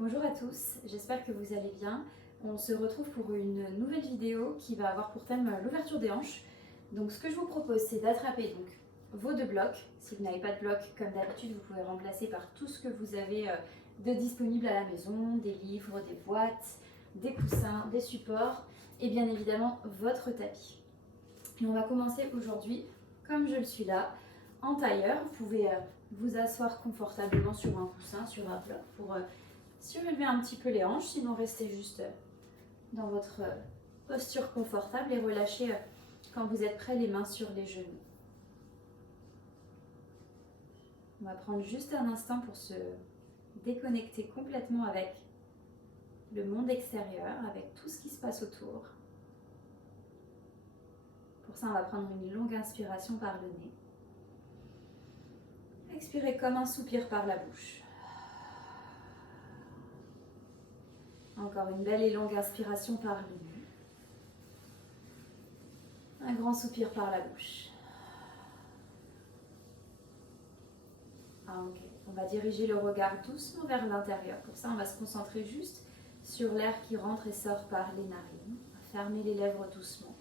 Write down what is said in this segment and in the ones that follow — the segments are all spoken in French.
Bonjour à tous, j'espère que vous allez bien. On se retrouve pour une nouvelle vidéo qui va avoir pour thème l'ouverture des hanches. Donc ce que je vous propose, c'est d'attraper donc vos deux blocs. Si vous n'avez pas de bloc, comme d'habitude, vous pouvez remplacer par tout ce que vous avez de disponible à la maison, des livres, des boîtes, des coussins, des supports et bien évidemment votre tapis. Et on va commencer aujourd'hui, comme je le suis là, en tailleur. Vous pouvez vous asseoir confortablement sur un coussin, sur un bloc pour surélever un petit peu les hanches, sinon restez juste dans votre posture confortable et relâchez quand vous êtes prêts les mains sur les genoux. On va prendre juste un instant pour se déconnecter complètement avec le monde extérieur, avec tout ce qui se passe autour. Pour ça, on va prendre une longue inspiration par le nez. Expirez comme un soupir par la bouche. Encore une belle et longue inspiration par le nez. Un grand soupir par la bouche. Ok. On va diriger le regard doucement vers l'intérieur. Pour ça, on va se concentrer juste sur l'air qui rentre et sort par les narines. Fermez les lèvres doucement.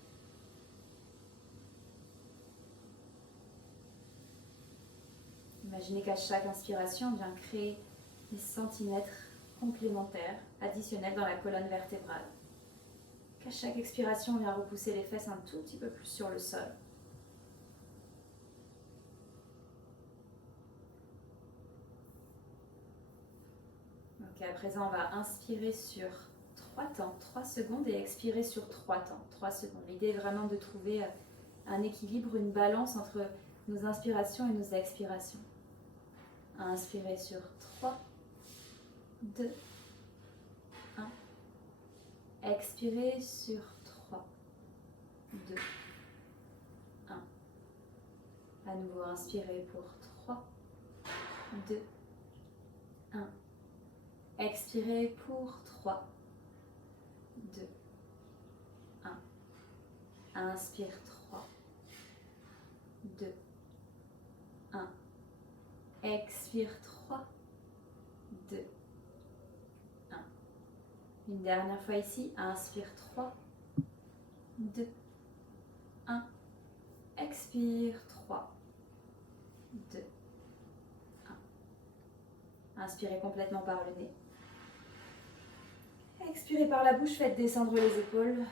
Imaginez qu'à chaque inspiration, on vient créer des centimètres complémentaires, additionnels dans la colonne vertébrale. Qu'à chaque expiration, on vient repousser les fesses un tout petit peu plus sur le sol. Ok, à présent, on va inspirer sur 3 temps, 3 secondes, et expirer sur 3 temps, 3 secondes. L'idée est vraiment de trouver un équilibre, une balance entre nos inspirations et nos expirations. Inspirez sur 3, 2, 1. Expirez sur 3, 2, 1. À nouveau, inspirez pour 3, 2, 1. Expirez pour 3, 2, 1. Inspire 3, 2, 1. Expire 3, 2, 1. Une dernière fois ici. Inspire 3, 2, 1. Expire 3, 2, 1. Inspirez complètement par le nez. Expirez par la bouche, faites descendre les épaules.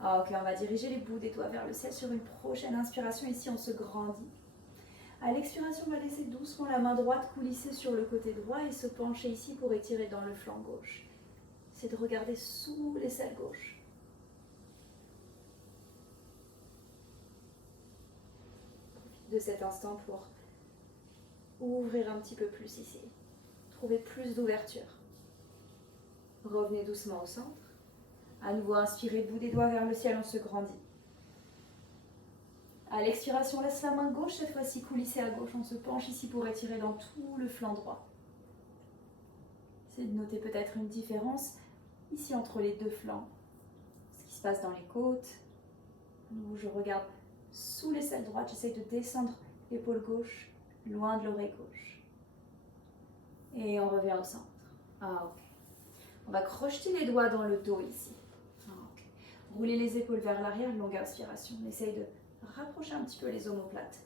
Ok, on va diriger les bouts des doigts vers le ciel sur une prochaine inspiration. Ici, on se grandit. À l'expiration, on va laisser doucement la main droite coulisser sur le côté droit et se pencher ici pour étirer dans le flanc gauche. C'est de regarder sous l'aisselle gauche. Profitez de cet instant pour ouvrir un petit peu plus ici. Trouver plus d'ouverture. Revenez doucement au centre. À nouveau, inspirez, bout des doigts vers le ciel, on se grandit. À l'expiration, laisse la main gauche, cette fois-ci coulissée à gauche. On se penche ici pour étirer dans tout le flanc droit. Essayez de noter peut-être une différence ici entre les deux flancs. Ce qui se passe dans les côtes. Où je regarde sous l'aisselle droite, j'essaye de descendre l'épaule gauche, loin de l'oreille gauche. Et on revient au centre. Ok. On va crocheter les doigts dans le dos ici. Ok. Roulez les épaules vers l'arrière, longue inspiration. On essaye de rapprocher un petit peu les omoplates,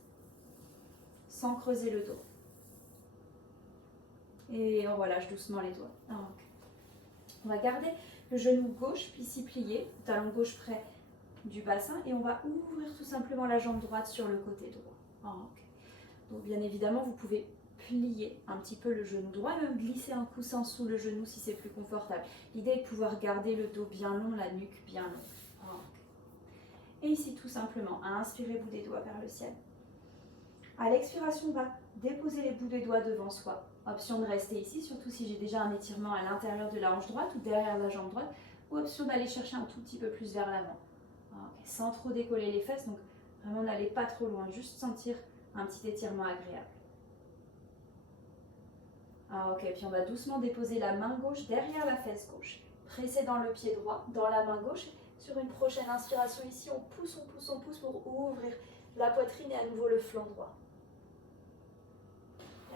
sans creuser le dos. Et on relâche doucement les doigts. Ok. On va garder le genou gauche ici plié, talon gauche près du bassin, et on va ouvrir tout simplement la jambe droite sur le côté droit. Ok. Donc bien évidemment, vous pouvez plier un petit peu le genou droit, même glisser un coussin sous le genou si c'est plus confortable. L'idée est de pouvoir garder le dos bien long, la nuque bien longue. Et ici, tout simplement, inspirez, bout des doigts vers le ciel. À l'expiration, on va déposer les bouts des doigts devant soi. Option de rester ici, surtout si j'ai déjà un étirement à l'intérieur de la hanche droite ou derrière la jambe droite, ou option d'aller chercher un tout petit peu plus vers l'avant. Okay. Sans trop décoller les fesses, donc vraiment n'allez pas trop loin, juste sentir un petit étirement agréable. Ok, puis on va doucement déposer la main gauche derrière la fesse gauche. Pressez dans le pied droit, dans la main gauche. Sur une prochaine inspiration ici, on pousse pour ouvrir la poitrine et à nouveau le flanc droit.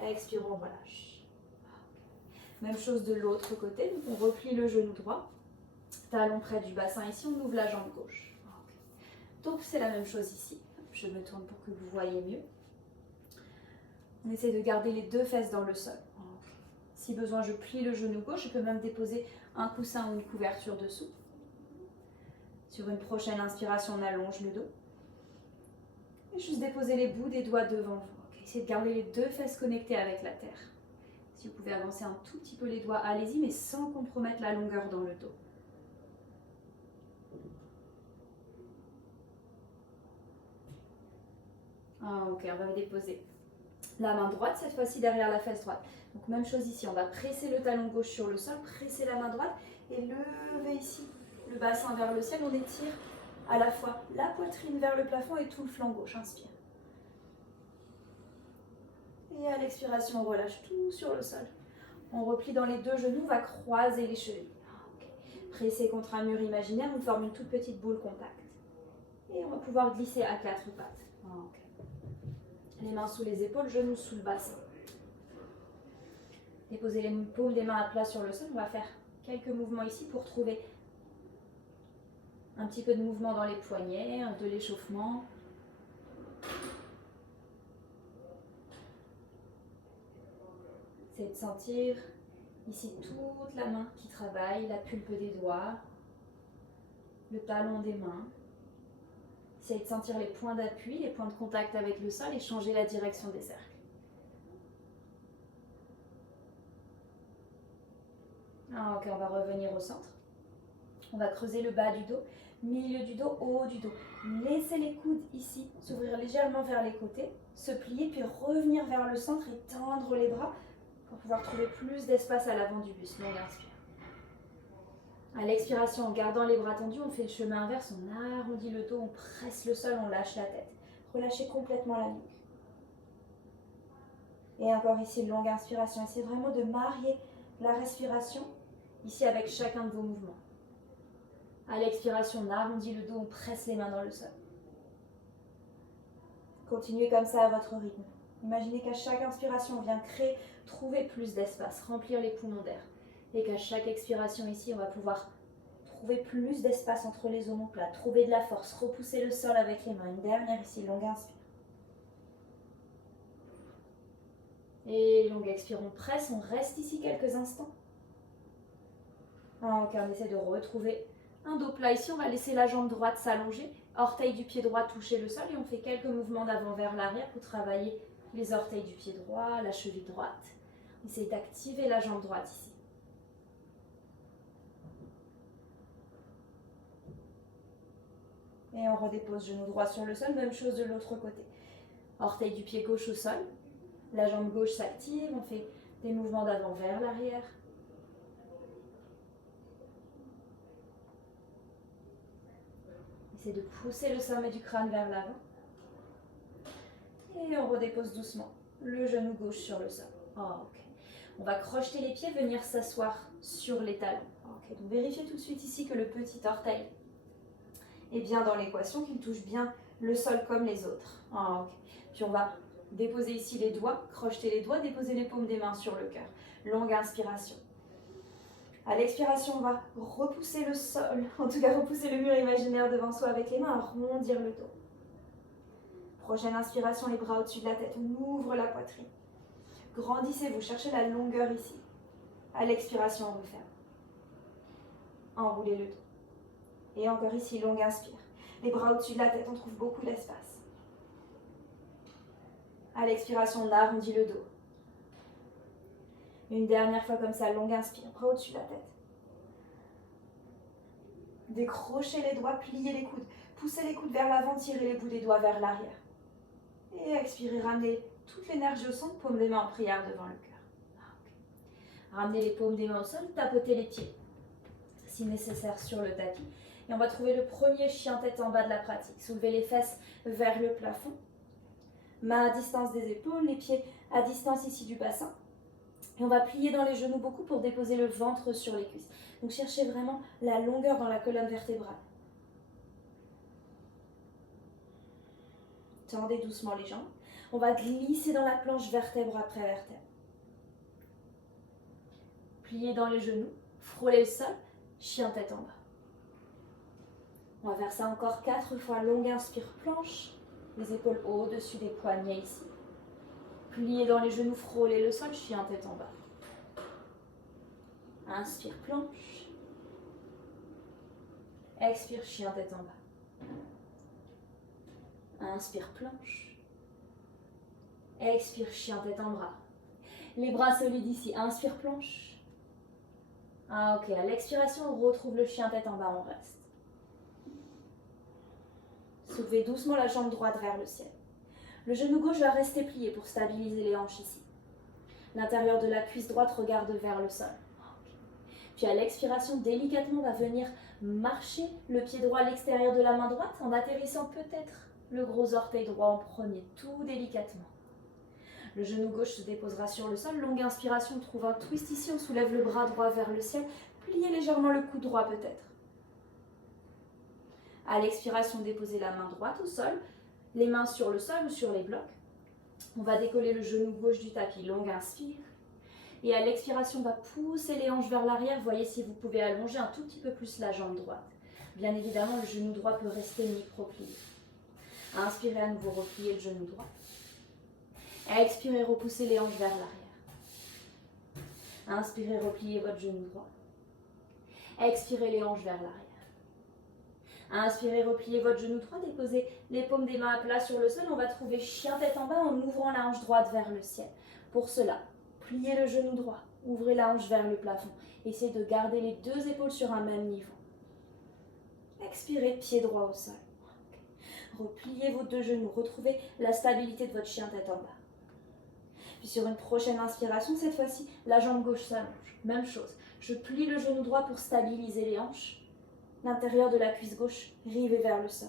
Expirons, on relâche. Même chose de l'autre côté, donc on replie le genou droit, talon près du bassin ici, on ouvre la jambe gauche. Donc c'est la même chose ici, je me tourne pour que vous voyez mieux. On essaie de garder les deux fesses dans le sol. Si besoin, je plie le genou gauche, je peux même déposer un coussin ou une couverture dessous. Sur une prochaine inspiration, on allonge le dos. Et juste déposer les bouts des doigts devant vous. Essayez de garder les deux fesses connectées avec la terre. Si vous pouvez avancer un tout petit peu les doigts, allez-y, mais sans compromettre la longueur dans le dos. Ok, on va déposer la main droite, cette fois-ci derrière la fesse droite. Donc même chose ici, on va presser le talon gauche sur le sol, presser la main droite et lever ici le bassin vers le ciel. On étire à la fois la poitrine vers le plafond et tout le flanc gauche. Inspire. Et à l'expiration, on relâche tout sur le sol. On replie dans les deux genoux, on va croiser les chevilles. Presser contre un mur imaginaire, on forme une toute petite boule compacte. Et on va pouvoir glisser à quatre pattes. Les mains sous les épaules, genoux sous le bassin. Déposez les paumes des mains à plat sur le sol. On va faire quelques mouvements ici pour trouver un petit peu de mouvement dans les poignets, de l'échauffement. C'est de sentir ici toute la main qui travaille, la pulpe des doigts, le talon des mains. Essayez de sentir les points d'appui, les points de contact avec le sol et changer la direction des cercles. Ok, on va revenir au centre. On va creuser le bas du dos, milieu du dos, haut du dos. Laissez les coudes ici s'ouvrir légèrement vers les côtés, se plier puis revenir vers le centre et tendre les bras pour pouvoir trouver plus d'espace à l'avant du buste. Longue inspire. À l'expiration, en gardant les bras tendus, on fait le chemin inverse, on arrondit le dos, on presse le sol, on lâche la tête. Relâchez complètement la nuque. Et encore ici, longue inspiration. Essayez vraiment de marier la respiration ici avec chacun de vos mouvements. À l'expiration, on arrondit le dos, on presse les mains dans le sol. Continuez comme ça à votre rythme. Imaginez qu'à chaque inspiration, on vient créer, trouver plus d'espace, remplir les poumons d'air. Et qu'à chaque expiration ici, on va pouvoir trouver plus d'espace entre les omoplates, trouver de la force, repousser le sol avec les mains. Une dernière ici, longue inspire. Et longue expire, on presse, on reste ici quelques instants. Ok, on essaie de retrouver un dos plat ici. On va laisser la jambe droite s'allonger, orteil du pied droit toucher le sol et on fait quelques mouvements d'avant vers l'arrière pour travailler les orteils du pied droit, la cheville droite. Essayez d'activer la jambe droite ici. Et on redépose genou droit sur le sol, même chose de l'autre côté. Orteil du pied gauche au sol, la jambe gauche s'active, on fait des mouvements d'avant vers l'arrière. Essayez de pousser le sommet du crâne vers l'avant. Et on redépose doucement le genou gauche sur le sol. Ok. On va crocheter les pieds, venir s'asseoir sur les talons. Ok. Donc vérifiez tout de suite ici que le petit orteil est bien dans l'équation, qu'il touche bien le sol comme les autres. Ok. Puis on va déposer ici les doigts, crocheter les doigts, déposer les paumes des mains sur le cœur. Longue inspiration. À l'expiration, on va repousser le sol, en tout cas repousser le mur imaginaire devant soi avec les mains, arrondir le dos. Prochaine inspiration, les bras au-dessus de la tête, on ouvre la poitrine. Grandissez-vous, cherchez la longueur ici. À l'expiration, on referme. Enroulez le dos. Et encore ici, longue inspire. Les bras au-dessus de la tête, on trouve beaucoup d'espace. À l'expiration, on arrondit le dos. Une dernière fois comme ça, longue inspire, bras au-dessus de la tête. Décrochez les doigts, pliez les coudes. Poussez les coudes vers l'avant, tirez les bouts des doigts vers l'arrière. Et expirez, ramenez toute l'énergie au centre, paume des mains en prière devant le cœur. Ramenez les paumes des mains au sol, tapotez les pieds, si nécessaire sur le tapis. Et on va trouver le premier chien tête en bas de la pratique. Soulevez les fesses vers le plafond. Mains à distance des épaules, les pieds à distance ici du bassin. Et on va plier dans les genoux beaucoup pour déposer le ventre sur les cuisses. Donc cherchez vraiment la longueur dans la colonne vertébrale. Tendez doucement les jambes. On va glisser dans la planche vertèbre après vertèbre. pliez dans les genoux, frôlez le sol, chien tête en bas. On va faire ça encore 4 fois. Longue inspire, planche, les épaules au-dessus des poignets ici. Pliez dans les genoux, frôlez le sol, chien tête en bas. Inspire, planche. Expire, chien tête en bas. Inspire, planche. Expire, chien tête en bas. Les bras solides ici. Inspire, planche. Ah, ok, à l'expiration, on retrouve le chien tête en bas, on reste. Soulevez doucement la jambe droite vers le ciel. Le genou gauche va rester plié pour stabiliser les hanches ici. L'intérieur de la cuisse droite regarde vers le sol. Puis à l'expiration, délicatement, on va venir marcher le pied droit à l'extérieur de la main droite en atterrissant peut-être le gros orteil droit en premier, tout délicatement. Le genou gauche se déposera sur le sol. Longue inspiration, on trouve un twist ici, on soulève le bras droit vers le ciel. Pliez légèrement le coude droit peut-être. À l'expiration, déposez la main droite au sol, les mains sur le sol ou sur les blocs. On va décoller le genou gauche du tapis. Longue inspire. Et à l'expiration, on va pousser les hanches vers l'arrière. Voyez si vous pouvez allonger un tout petit peu plus la jambe droite. Bien évidemment, le genou droit peut rester micro-plié. Inspirez à nouveau, repliez le genou droit. Expirez, repoussez les hanches vers l'arrière. Inspirez, repliez votre genou droit. Expirez les hanches vers l'arrière. Inspirez, repliez votre genou droit, déposez les paumes des mains à plat sur le sol. On va trouver chien tête en bas en ouvrant la hanche droite vers le ciel. Pour cela, pliez le genou droit, ouvrez la hanche vers le plafond. Essayez de garder les deux épaules sur un même niveau. Expirez, pied droit au sol. Repliez vos deux genoux, retrouvez la stabilité de votre chien tête en bas. Puis sur une prochaine inspiration, cette fois-ci, la jambe gauche s'allonge. Même chose, je plie le genou droit pour stabiliser les hanches. L'intérieur de la cuisse gauche rivé vers le sol.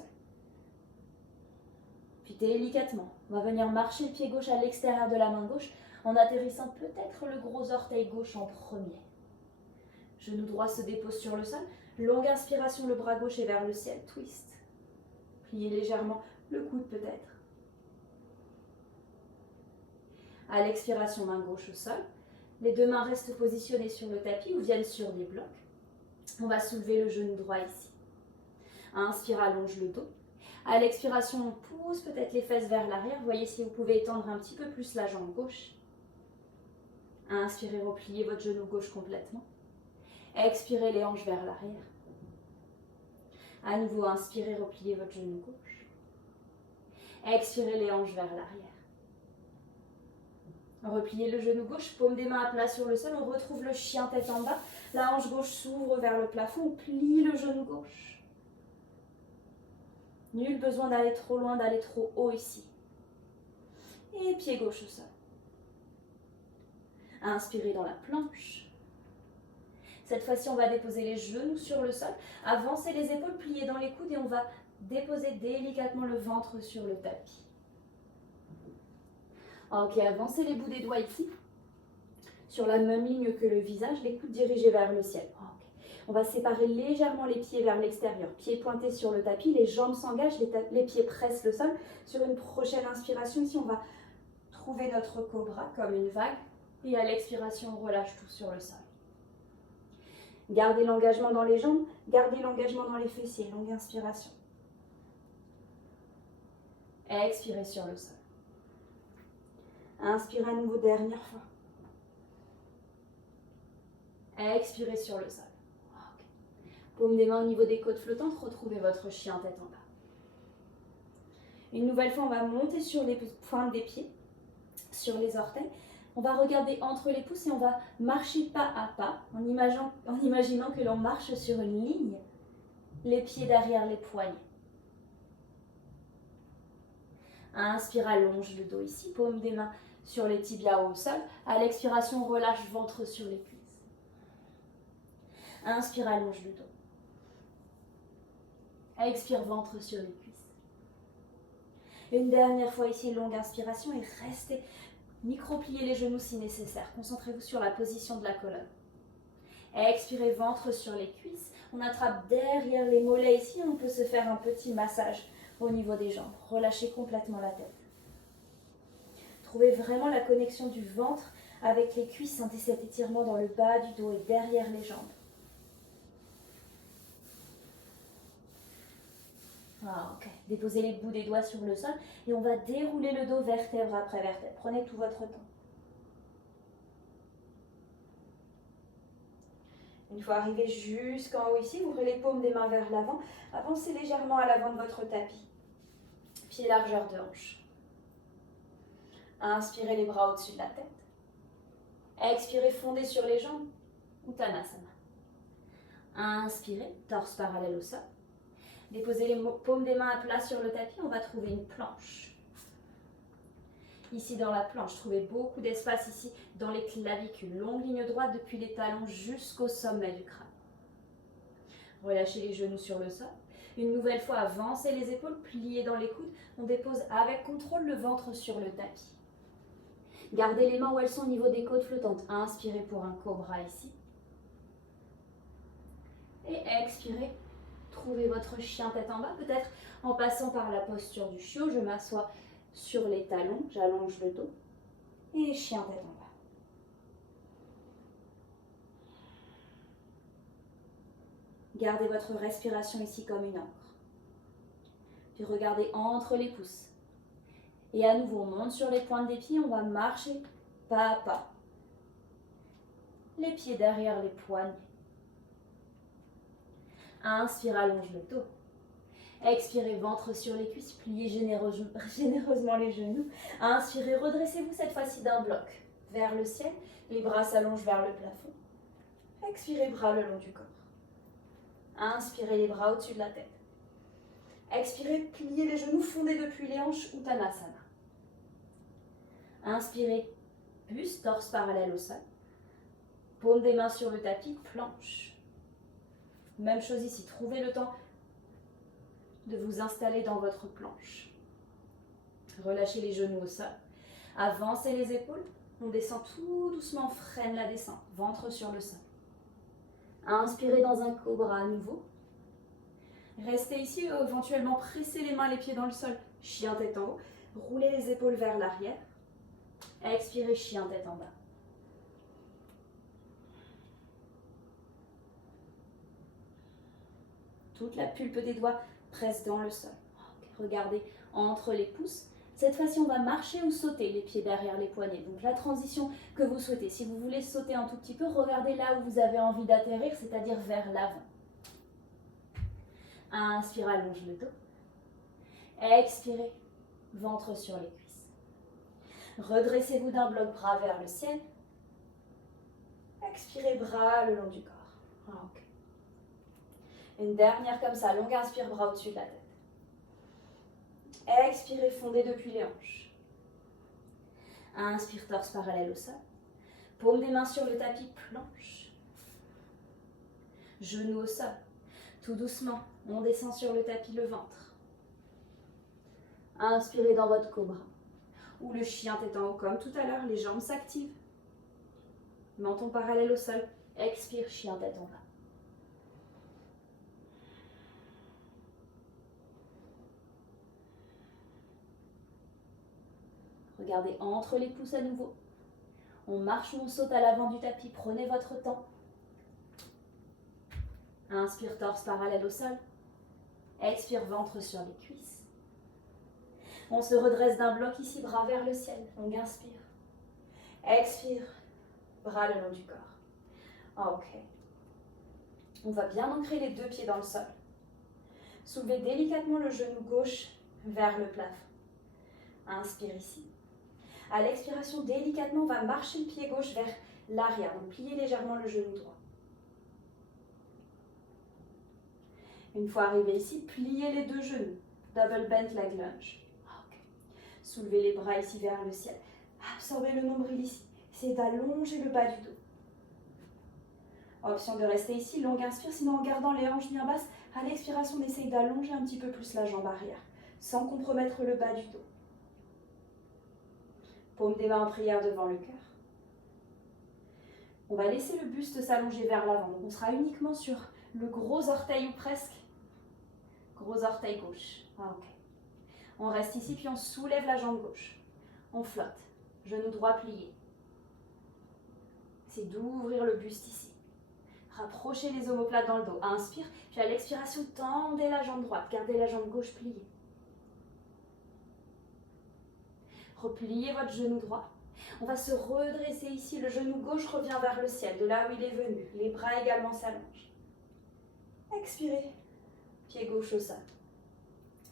Puis délicatement, on va venir marcher le pied gauche à l'extérieur de la main gauche en atterrissant peut-être le gros orteil gauche en premier. Genou droit se dépose sur le sol. Longue inspiration, le bras gauche est vers le ciel. Twist. Pliez légèrement le coude peut-être. À l'expiration, main gauche au sol. Les deux mains restent positionnées sur le tapis ou viennent sur des blocs. On va soulever le genou droit ici. Inspire, allonge le dos. À l'expiration, on pousse peut-être les fesses vers l'arrière. Voyez si vous pouvez étendre un petit peu plus la jambe gauche. Inspirez, repliez votre genou gauche complètement. Expirez les hanches vers l'arrière. À nouveau, inspirez, repliez votre genou gauche. Expirez les hanches vers l'arrière. Repliez le genou gauche, paume des mains à plat sur le sol. On retrouve le chien tête en bas. La hanche gauche s'ouvre vers le plafond. On plie le genou gauche. Nul besoin d'aller trop loin, d'aller trop haut ici. Et pied gauche au sol. Inspirez dans la planche. Cette fois-ci, on va déposer les genoux sur le sol. Avancez les épaules, pliez dans les coudes et on va déposer délicatement le ventre sur le tapis. Ok, avancez les bouts des doigts ici, sur la même ligne que le visage, les coudes dirigés vers le ciel. Okay. On va séparer légèrement les pieds vers l'extérieur, pieds pointés sur le tapis, les jambes s'engagent, les pieds pressent le sol. Sur une prochaine inspiration, ici, on va trouver notre cobra comme une vague, et à l'expiration, on relâche tout sur le sol. Gardez l'engagement dans les jambes, gardez l'engagement dans les fessiers, longue inspiration. Expirez sur le sol. Inspirez à nouveau, dernière fois. Expirez sur le sol. Okay. Paume des mains au niveau des côtes flottantes, retrouvez votre chien tête en bas. Une nouvelle fois, on va monter sur les pointes des pieds, sur les orteils. On va regarder entre les pouces et on va marcher pas à pas, en imaginant que l'on marche sur une ligne, les pieds derrière les poignets. Inspire, allonge le dos ici, paume des mains sur les tibias au sol. À l'expiration, relâche ventre sur les cuisses. Inspire, allonge le dos. Expire, ventre sur les cuisses. Une dernière fois ici, longue inspiration et restez, micro-pliez les genoux si nécessaire. Concentrez-vous sur la position de la colonne. Expirez, ventre sur les cuisses. On attrape derrière les mollets ici. On peut se faire un petit massage au niveau des jambes. Relâchez complètement la tête. Trouvez vraiment la connexion du ventre avec les cuisses, sentez cet étirement dans le bas du dos et derrière les jambes. Ah, ok. Déposez les bouts des doigts sur le sol et on va dérouler le dos vertèbre après vertèbre. Prenez tout votre temps. Une fois arrivé jusqu'en haut ici, ouvrez les paumes des mains vers l'avant. Avancez légèrement à l'avant de votre tapis. Pied largeur de hanche. Inspirez les bras au-dessus de la tête. Expirez, fondez sur les jambes. Uttanasana. Inspirez, torse parallèle au sol. Déposez les paumes des mains à plat sur le tapis. On va trouver une planche. Ici dans la planche, trouvez beaucoup d'espace ici dans les clavicules. Longue ligne droite depuis les talons jusqu'au sommet du crâne. Relâchez les genoux sur le sol. Une nouvelle fois, avancez les épaules, pliez dans les coudes. On dépose avec contrôle le ventre sur le tapis. Gardez les mains où elles sont au niveau des côtes flottantes. Inspirez pour un cobra ici. Et expirez. Trouvez votre chien tête en bas, peut-être en passant par la posture du chiot. Je m'assois sur les talons, j'allonge le dos. Et chien tête en bas. Gardez votre respiration ici comme une encre. Puis regardez entre les pouces. Et à nouveau, on monte sur les pointes des pieds, on va marcher pas à pas. Les pieds derrière les poignets. Inspire, allonge le dos. Expirez, ventre sur les cuisses, pliez généreusement les genoux. Inspirez, redressez-vous cette fois-ci d'un bloc vers le ciel. Les bras s'allongent vers le plafond. Expirez, bras le long du corps. Inspirez, les bras au-dessus de la tête. Expirez, pliez les genoux, fondez depuis les hanches, Uttanasana. Inspirez, buste, torse parallèle au sol. Paume des mains sur le tapis, planche. Même chose ici, trouvez le temps de vous installer dans votre planche. Relâchez les genoux au sol. Avancez les épaules. On descend tout doucement, on freine la descente. Ventre sur le sol. Inspirez dans un cobra à nouveau. Restez ici, éventuellement pressez les mains, les pieds dans le sol. Chien tête en haut. Roulez les épaules vers l'arrière. Expirez, chien tête en bas. Toute la pulpe des doigts presse dans le sol. Okay. Regardez entre les pouces. Cette fois-ci, on va marcher ou sauter, les pieds derrière les poignets. Donc la transition que vous souhaitez. Si vous voulez sauter un tout petit peu, regardez là où vous avez envie d'atterrir, c'est-à-dire vers l'avant. Inspire, allonge le dos. Expirez, ventre sur les cuisses. Redressez-vous d'un bloc, bras vers le ciel. Expirez, bras le long du corps. Okay. Une dernière comme ça, longue inspire, bras au-dessus de la tête. Expirez, fondez depuis les hanches. Inspire, torse parallèle au sol. Paume des mains sur le tapis, planche. Genoux au sol. Tout doucement, on descend sur le tapis, le ventre. Inspirez dans votre cobra. Ou le chien tête en haut comme tout à l'heure, les jambes s'activent. Menton parallèle au sol. Expire, chien tête en bas. Regardez entre les pouces à nouveau. On marche ou on saute à l'avant du tapis. Prenez votre temps. Inspire, torse parallèle au sol. Expire, ventre sur les cuisses. On se redresse d'un bloc ici, bras vers le ciel. Longue inspire. Expire, bras le long du corps. Ok. On va bien ancrer les deux pieds dans le sol. Soulevez délicatement le genou gauche vers le plafond. Inspire ici. À l'expiration, délicatement, on va marcher le pied gauche vers l'arrière. Donc, pliez légèrement le genou droit. Une fois arrivé ici, pliez les deux genoux. Double bent leg lunge. Okay. Soulevez les bras ici vers le ciel. Absorbez le nombril ici. Essayez d'allonger le bas du dos. Option de rester ici, longue inspire, sinon en gardant les hanches bien basses, à l'expiration, on essaye d'allonger un petit peu plus la jambe arrière, sans compromettre le bas du dos. Paume des mains en prière devant le cœur. On va laisser le buste s'allonger vers l'avant. Donc on sera uniquement sur le gros orteil ou presque. Gros orteil gauche. Ok. On reste ici, puis on soulève la jambe gauche. On flotte. Genou droit plié. C'est d'ouvrir le buste ici. Rapprochez les omoplates dans le dos. Inspire, puis à l'expiration, tendez la jambe droite. Gardez la jambe gauche pliée. Repliez votre genou droit. On va se redresser ici. Le genou gauche revient vers le ciel, de là où il est venu. Les bras également s'allongent. Expirez. Pied gauche au sol.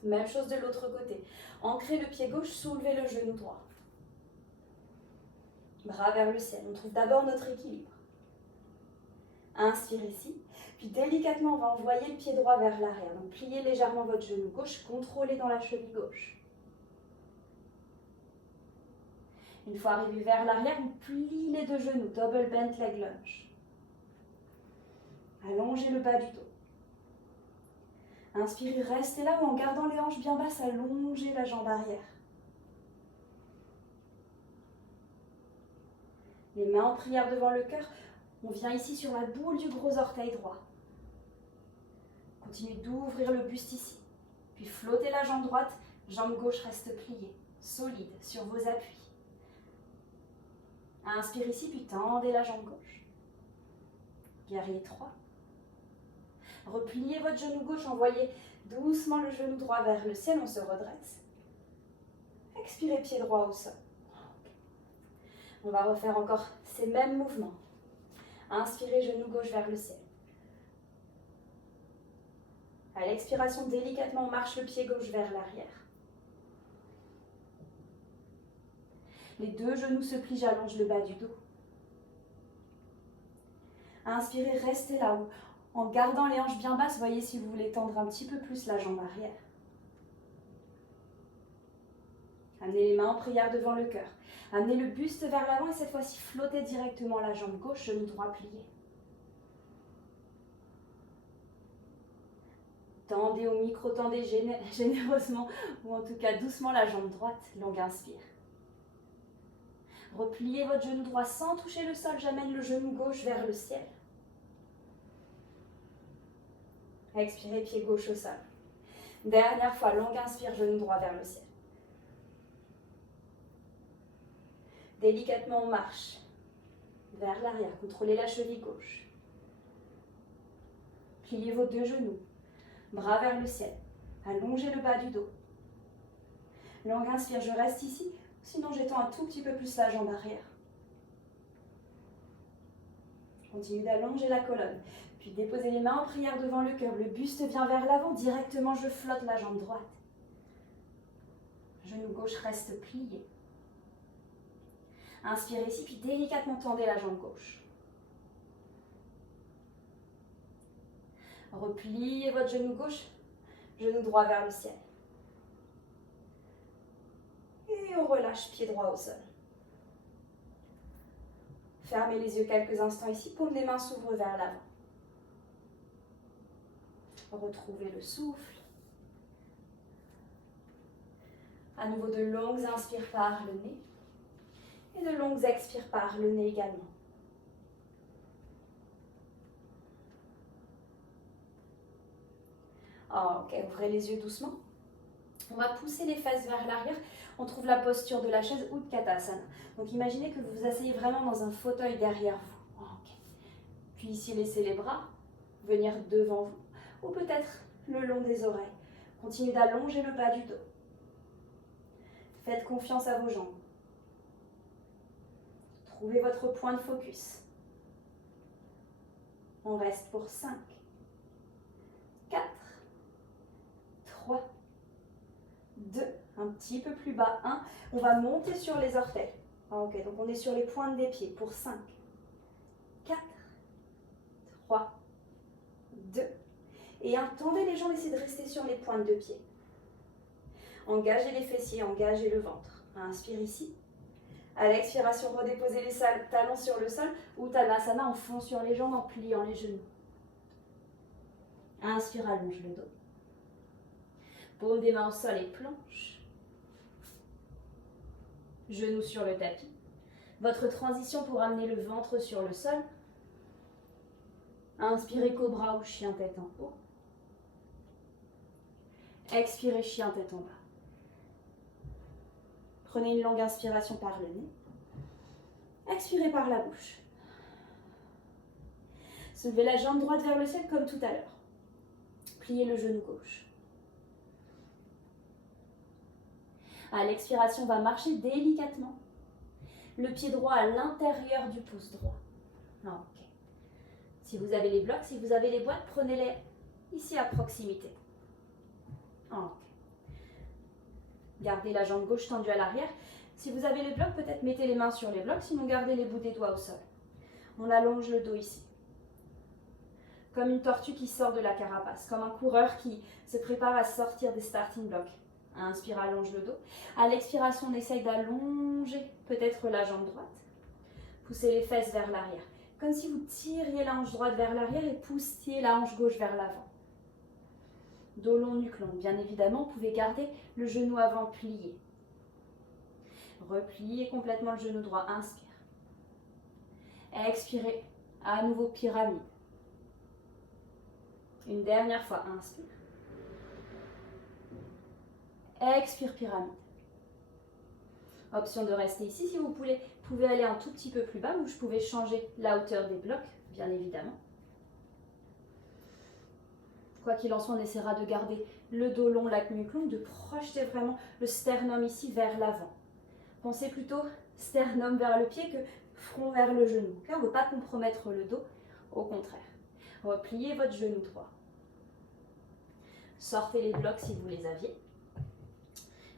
Même chose de l'autre côté. Ancrez le pied gauche, soulevez le genou droit. Bras vers le ciel. On trouve d'abord notre équilibre. Inspirez ici. Puis délicatement, on va envoyer le pied droit vers l'arrière. Donc pliez légèrement votre genou gauche, contrôlez dans la cheville gauche. Une fois arrivé vers l'arrière, on plie les deux genoux, double bent leg lunge. Allongez le bas du dos. Inspirez, restez là ou en gardant les hanches bien basses, allongez la jambe arrière. Les mains en prière devant le cœur. On vient ici sur la boule du gros orteil droit. Continuez d'ouvrir le buste ici. Puis flottez la jambe droite, jambe gauche reste pliée, solide sur vos appuis. Inspire ici, puis tendez la jambe gauche. Guerrier 3. Repliez votre genou gauche, envoyez doucement le genou droit vers le ciel, on se redresse. Expirez, pied droit au sol. On va refaire encore ces mêmes mouvements. Inspirez, genou gauche vers le ciel. À l'expiration, délicatement, on marche le pied gauche vers l'arrière. Les deux genoux se plient, j'allonge le bas du dos. Inspirez, restez là où, en gardant les hanches bien basses, voyez si vous voulez tendre un petit peu plus la jambe arrière. Amenez les mains en prière devant le cœur. Amenez le buste vers l'avant et cette fois-ci, flottez directement la jambe gauche, genou droit plié. Tendez au micro, tendez généreusement ou en tout cas doucement la jambe droite, longue inspire. Repliez votre genou droit sans toucher le sol, j'amène le genou gauche vers le ciel. Expirez, pied gauche au sol. Dernière fois, longue inspire, genou droit vers le ciel. Délicatement, on marche vers l'arrière, contrôlez la cheville gauche. Pliez vos deux genoux, bras vers le ciel. Allongez le bas du dos. Longue inspire, je reste ici. Sinon, j'étends un tout petit peu plus la jambe arrière. Continue d'allonger la colonne. Puis déposez les mains en prière devant le cœur. Le buste vient vers l'avant. Directement, je flotte la jambe droite. Genou gauche reste plié. Inspirez ici, puis délicatement tendez la jambe gauche. Repliez votre genou gauche, genou droit vers le ciel. Et on relâche pied droit au sol. Fermez les yeux quelques instants ici, paume des mains s'ouvre vers l'avant. Retrouvez le souffle. À nouveau de longues inspires par le nez et de longues expires par le nez également. Ok, ouvrez les yeux doucement. On va pousser les fesses vers l'arrière. On trouve la posture de la chaise Utkatasana. Donc imaginez que vous vous asseyez vraiment dans un fauteuil derrière vous. Okay. Puis ici, laissez les bras venir devant vous ou peut-être le long des oreilles. Continuez d'allonger le bas du dos. Faites confiance à vos jambes. Trouvez votre point de focus. On reste pour 5, 4, 3, 2, un petit peu plus bas, 1. On va monter sur les orteils. Ok, donc on est sur les pointes des pieds pour 5, 4, 3, 2. Et tendez les jambes, essayez de rester sur les pointes de pied. Engagez les fessiers, engagez le ventre. Inspire ici. À l'expiration, redéposez les talons sur le sol. Uttanasana en fond sur les jambes en pliant les genoux. Inspire, allonge le dos. Paume des mains au sol et planche. Genoux sur le tapis. Votre transition pour amener le ventre sur le sol. Inspirez cobra ou chien tête en haut. Expirez chien tête en bas. Prenez une longue inspiration par le nez. Expirez par la bouche. Soulevez la jambe droite vers le ciel comme tout à l'heure. Pliez le genou gauche. À l'expiration, on va marcher délicatement. Le pied droit à l'intérieur du pouce droit. Ok. Si vous avez les blocs, si vous avez les boîtes, prenez-les ici à proximité. Ok. Gardez la jambe gauche tendue à l'arrière. Si vous avez les blocs, peut-être mettez les mains sur les blocs, sinon gardez les bouts des doigts au sol. On allonge le dos ici. Comme une tortue qui sort de la carapace, comme un coureur qui se prépare à sortir des starting blocks. Inspire, allonge le dos. À l'expiration, on essaye d'allonger peut-être la jambe droite. Poussez les fesses vers l'arrière. Comme si vous tiriez la hanche droite vers l'arrière et poussiez la hanche gauche vers l'avant. Dos long, nuque longue. Bien évidemment, vous pouvez garder le genou avant plié. Repliez complètement le genou droit. Inspire. Expirez. À nouveau, pyramide. Une dernière fois. Inspire. Expire, pyramide. Option de rester ici. Si vous pouvez aller un tout petit peu plus bas, ou je pouvais changer la hauteur des blocs, bien évidemment. Quoi qu'il en soit, on essaiera de garder le dos long, la nuque longue, de projeter vraiment le sternum ici vers l'avant. Pensez plutôt sternum vers le pied que front vers le genou. Okay, on ne veut pas compromettre le dos, au contraire. Repliez votre genou droit. Sortez les blocs si vous les aviez.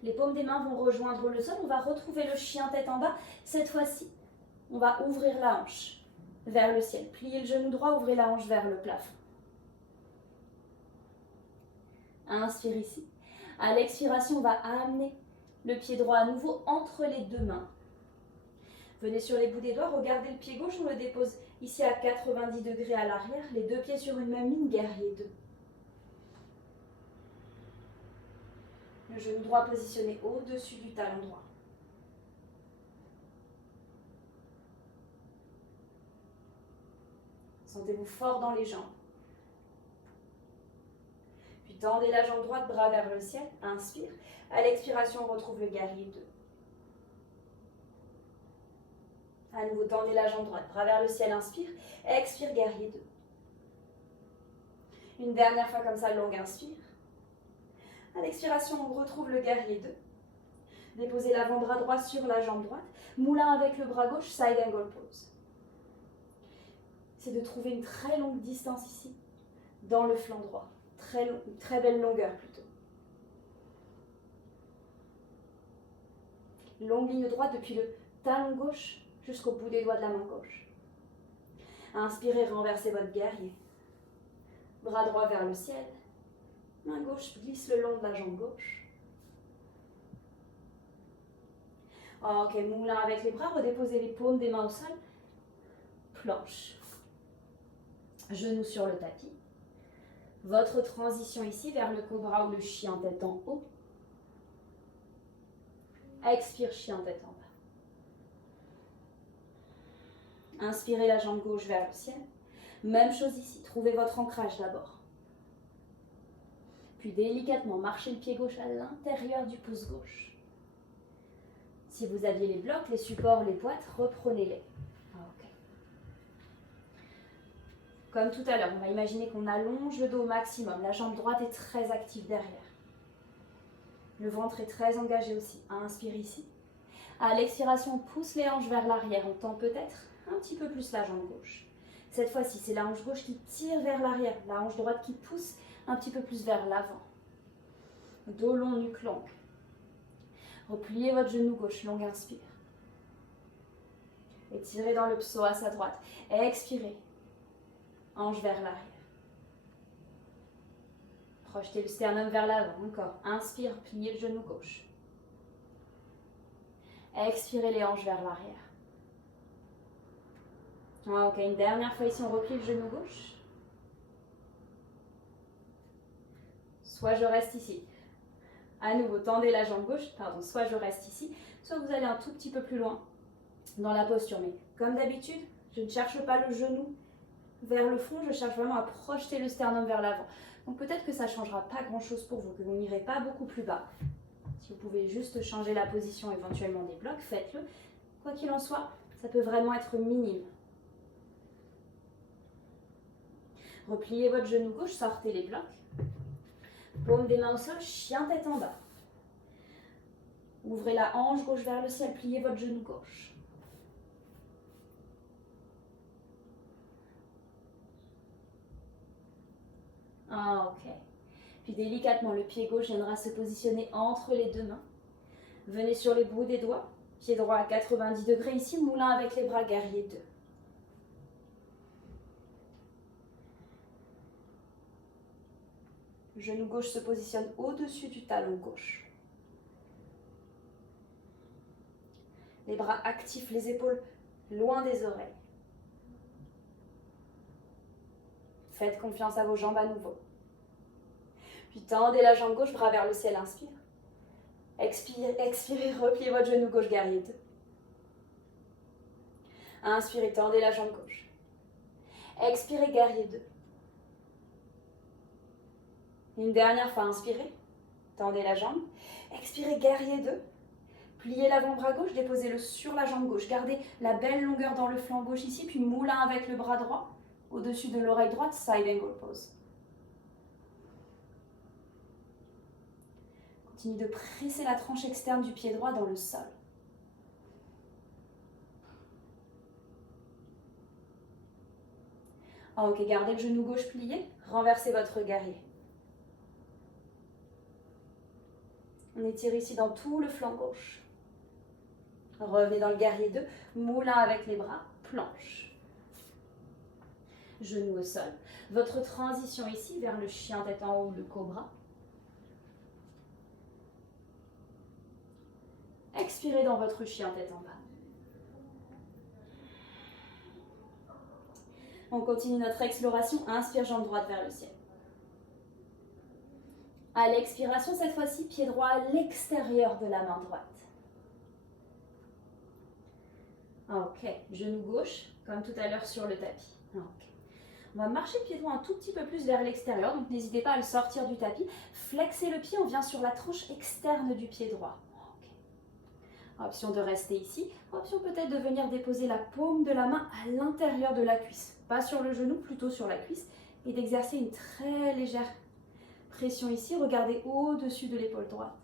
Les paumes des mains vont rejoindre le sol. On va retrouver le chien tête en bas. Cette fois-ci, on va ouvrir la hanche vers le ciel. Pliez le genou droit, ouvrez la hanche vers le plafond. Inspire ici. À l'expiration, on va amener le pied droit à nouveau entre les deux mains. Venez sur les bouts des doigts, regardez le pied gauche, on le dépose ici à 90 degrés à l'arrière. Les deux pieds sur une même ligne, guerrier 2. Le genou droit positionné au-dessus du talon droit. Sentez-vous fort dans les jambes. Puis tendez la jambe droite, bras vers le ciel. Inspire. À l'expiration, on retrouve le guerrier 2. À nouveau, tendez la jambe droite, bras vers le ciel. Inspire. Expire, guerrier 2. Une dernière fois comme ça, longue inspire. À l'expiration, on retrouve le guerrier 2. Déposez l'avant-bras droit sur la jambe droite. Moulin avec le bras gauche, side angle pose. C'est de trouver une très longue distance ici, dans le flanc droit. Très belle longueur plutôt. Longue ligne droite depuis le talon gauche jusqu'au bout des doigts de la main gauche. Inspirez, renversez votre guerrier. Bras droit vers le ciel. Main gauche glisse le long de la jambe gauche. Ok, moulin avec les bras, redéposez les paumes des mains au sol. Planche. Genoux sur le tapis. Votre transition ici vers le cobra ou le chien tête en haut. Expire, chien tête en bas. Inspirez la jambe gauche vers le ciel. Même chose ici, trouvez votre ancrage d'abord. Puis délicatement, marchez le pied gauche à l'intérieur du pouce gauche. Si vous aviez les blocs, les supports, les boîtes, reprenez-les. Okay. Comme tout à l'heure, on va imaginer qu'on allonge le dos au maximum. La jambe droite est très active derrière. Le ventre est très engagé aussi. Inspire ici. À l'expiration, on pousse les hanches vers l'arrière. On tend peut-être un petit peu plus la jambe gauche. Cette fois-ci, c'est la hanche gauche qui tire vers l'arrière. La hanche droite qui pousse un petit peu plus vers l'avant. Dos long, nuque longue. Repliez votre genou gauche, longue inspire. Étirez dans le psoas à droite. Expirez. Hanche vers l'arrière. Projetez le sternum vers l'avant. Encore. Inspire, pliez le genou gauche. Expirez les hanches vers l'arrière. Ok, une dernière fois ici, on replie le genou gauche. Soit je reste ici. À nouveau, tendez la jambe gauche. Pardon, soit je reste ici, soit vous allez un tout petit peu plus loin dans la posture. Mais comme d'habitude, je ne cherche pas le genou vers le fond, je cherche vraiment à projeter le sternum vers l'avant. Donc peut-être que ça ne changera pas grand-chose pour vous, que vous n'irez pas beaucoup plus bas. Si vous pouvez juste changer la position éventuellement des blocs, faites-le. Quoi qu'il en soit, ça peut vraiment être minime. Repliez votre genou gauche, sortez les blocs. Paume des mains au sol, chien tête en bas. Ouvrez la hanche gauche vers le ciel, pliez votre genou gauche. Ah, ok. Puis délicatement, le pied gauche viendra se positionner entre les deux mains. Venez sur les bouts des doigts. Pied droit à 90 degrés ici, moulin avec les bras, guerrier 2. Genou gauche se positionne au-dessus du talon gauche. Les bras actifs, les épaules loin des oreilles. Faites confiance à vos jambes à nouveau. Puis tendez la jambe gauche, bras vers le ciel, inspire. Expirez, expirez, repliez votre genou gauche, guerrier 2. Inspirez, tendez la jambe gauche. Expirez, guerrier 2. Une dernière fois, inspirez, tendez la jambe. Expirez, guerrier 2. Pliez l'avant-bras gauche, déposez-le sur la jambe gauche. Gardez la belle longueur dans le flanc gauche ici, puis moulin avec le bras droit. Au-dessus de l'oreille droite, side angle pose. Continue de presser la tranche externe du pied droit dans le sol. Ok, gardez le genou gauche plié, renversez votre guerrier. On étire ici dans tout le flanc gauche. Revenez dans le guerrier 2, moulin avec les bras, planche. Genou au sol. Votre transition ici vers le chien tête en haut, le cobra. Expirez dans votre chien tête en bas. On continue notre exploration. Inspire, jambe droite vers le ciel. À l'expiration, cette fois-ci, pied droit à l'extérieur de la main droite. Ok, genou gauche, comme tout à l'heure sur le tapis. Ok. On va marcher le pied droit un tout petit peu plus vers l'extérieur, donc n'hésitez pas à le sortir du tapis. Flexez le pied, on vient sur la tranche externe du pied droit. Okay. Option de rester ici. Option peut-être de venir déposer la paume de la main à l'intérieur de la cuisse. Pas sur le genou, plutôt sur la cuisse. Et d'exercer une très légère pression ici. Regardez au-dessus de l'épaule droite.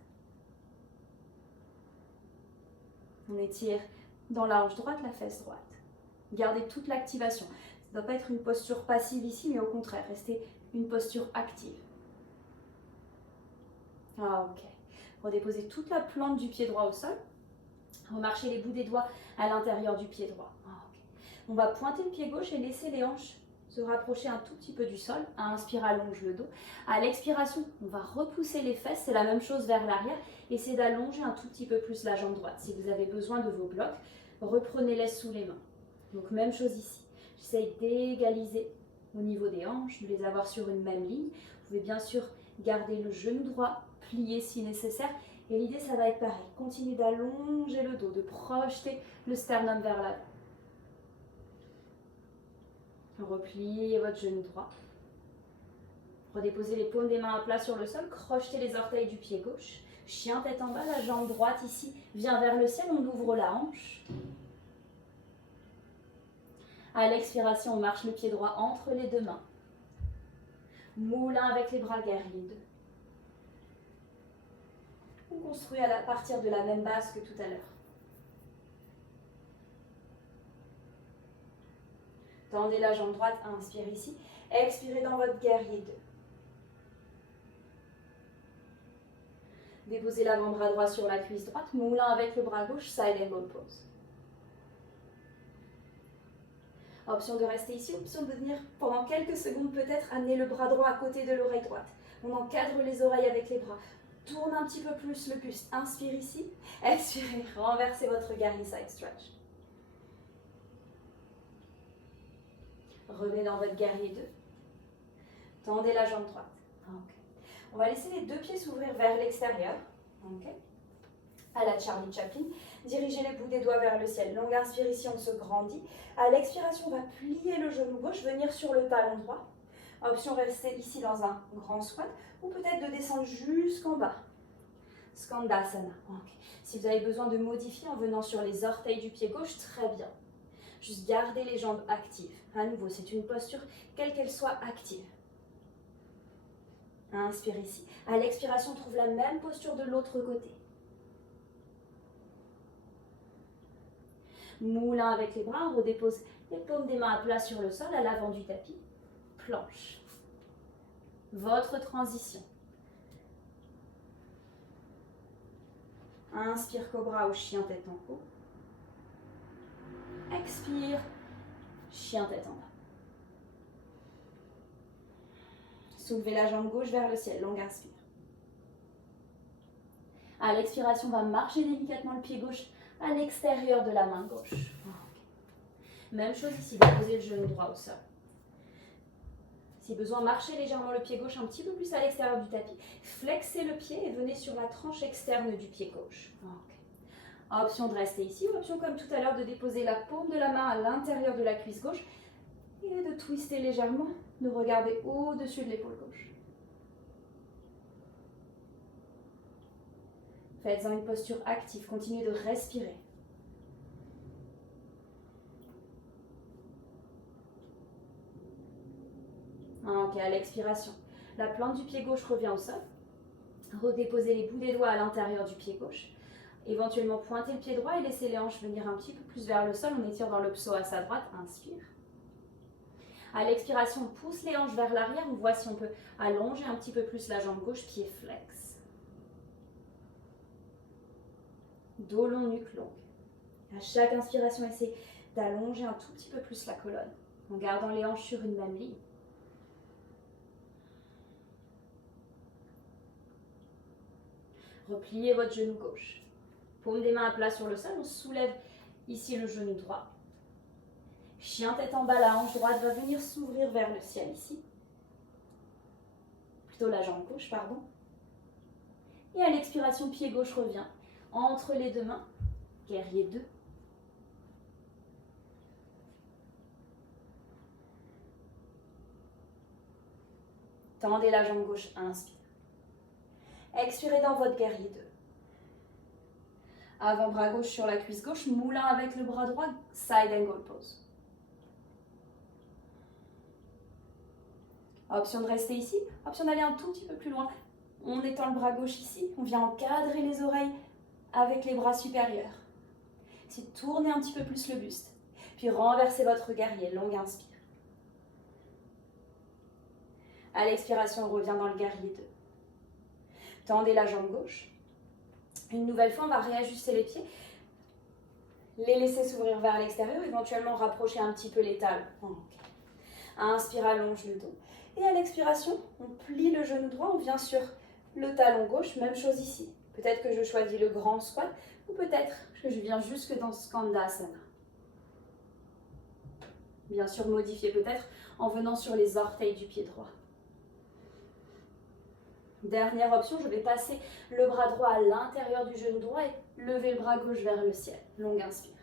On étire dans la hanche droite, la fesse droite. Gardez toute l'activation. Ça ne doit pas être une posture passive ici, mais au contraire, restez une posture active. Ah, ok. Redéposez toute la plante du pied droit au sol. Remarchez les bouts des doigts à l'intérieur du pied droit. Ah, okay. On va pointer le pied gauche et laisser les hanches se rapprocher un tout petit peu du sol. À inspire, allonge le dos. À l'expiration, on va repousser les fesses. C'est la même chose vers l'arrière. Essayez d'allonger un tout petit peu plus la jambe droite. Si vous avez besoin de vos blocs, reprenez-les sous les mains. Donc même chose ici. J'essaye d'égaliser au niveau des hanches, de les avoir sur une même ligne. Vous pouvez bien sûr garder le genou droit, plier si nécessaire. Et l'idée, ça va être pareil. Continuez d'allonger le dos, de projeter le sternum vers l'avant. Repliez votre genou droit. Redéposez les paumes des mains à plat sur le sol. Crochetez les orteils du pied gauche. Chien tête en bas, la jambe droite ici vient vers le ciel. On ouvre la hanche. À l'expiration, on marche le pied droit entre les deux mains. Moulin avec les bras, guerrier 2. On construit à partir de la même base que tout à l'heure. Tendez la jambe droite, inspire ici. Expirez dans votre guerrier 2. Déposez l'avant-bras droit sur la cuisse droite. Moulin avec le bras gauche, side angle pose. Option de rester ici, option de venir pendant quelques secondes peut-être amener le bras droit à côté de l'oreille droite. On encadre les oreilles avec les bras. Tourne un petit peu plus le buste. Inspire ici. Expirez. Renversez votre guerrier side stretch. Revenez dans votre guerrier 2. Tendez la jambe droite. Okay. On va laisser les deux pieds s'ouvrir vers l'extérieur. Okay. À la Charlie Chaplin. Dirigez les bouts des doigts vers le ciel. Longue inspire ici, on se grandit. À l'expiration, on va plier le genou gauche, venir sur le talon droit. Option rester ici dans un grand squat ou peut-être de descendre jusqu'en bas. Skandasana. Okay. Si vous avez besoin de modifier en venant sur les orteils du pied gauche, très bien. Juste garder les jambes actives. À nouveau, c'est une posture, quelle qu'elle soit, active. Inspire ici. À l'expiration, on trouve la même posture de l'autre côté. Moulin avec les bras, on redépose les paumes des mains à plat sur le sol, à l'avant du tapis. Planche. Votre transition. Inspire cobra ou chien tête en haut. Expire, chien tête en bas. Soulevez la jambe gauche vers le ciel, longue inspire. À l'expiration, on va marcher délicatement le pied gauche à l'extérieur de la main gauche. Okay. Même chose ici, déposez le genou droit au sol. Si besoin, marchez légèrement le pied gauche un petit peu plus à l'extérieur du tapis. Flexez le pied et venez sur la tranche externe du pied gauche. Okay. Option de rester ici, ou option comme tout à l'heure de déposer la paume de la main à l'intérieur de la cuisse gauche et de twister légèrement, de regarder au-dessus de l'épaule gauche. Faites-en une posture active, continuez de respirer. Ok, à l'expiration, la plante du pied gauche revient au sol. Redéposez les bouts des doigts à l'intérieur du pied gauche. Éventuellement, pointez le pied droit et laissez les hanches venir un petit peu plus vers le sol. On étire dans le psoas à droite. Inspire. À l'expiration, on pousse les hanches vers l'arrière. On voit si on peut allonger un petit peu plus la jambe gauche, pied flex. Dos long, nuque longue. À chaque inspiration, essayez d'allonger un tout petit peu plus la colonne, en gardant les hanches sur une même ligne. Repliez votre genou gauche. Paume des mains à plat sur le sol, on soulève ici le genou droit. Chien tête en bas, la hanche droite va venir s'ouvrir vers le ciel ici. Plutôt la jambe gauche, pardon. Et à l'expiration, pied gauche revient entre les deux mains. Guerrier 2. Tendez la jambe gauche, inspire. Expirez dans votre guerrier 2. Avant-bras gauche sur la cuisse gauche, moulin avec le bras droit, side angle pose. Option de rester ici, option d'aller un tout petit peu plus loin. On étend le bras gauche ici, on vient encadrer les oreilles avec les bras supérieurs. Ici, tournez un petit peu plus le buste. Puis renversez votre guerrier, longue inspire. À l'expiration, on revient dans le guerrier 2. Tendez la jambe gauche. Une nouvelle fois, on va réajuster les pieds. Les laisser s'ouvrir vers l'extérieur, éventuellement rapprocher un petit peu les talons. Okay. Inspire, allonge le dos. Et à l'expiration, on plie le genou droit, on vient sur le talon gauche, même chose ici. Peut-être que je choisis le grand squat, ou peut-être que je viens jusque dans Skandasana. Bien sûr, modifier peut-être en venant sur les orteils du pied droit. Dernière option, je vais passer le bras droit à l'intérieur du genou droit et lever le bras gauche vers le ciel. Longue inspire.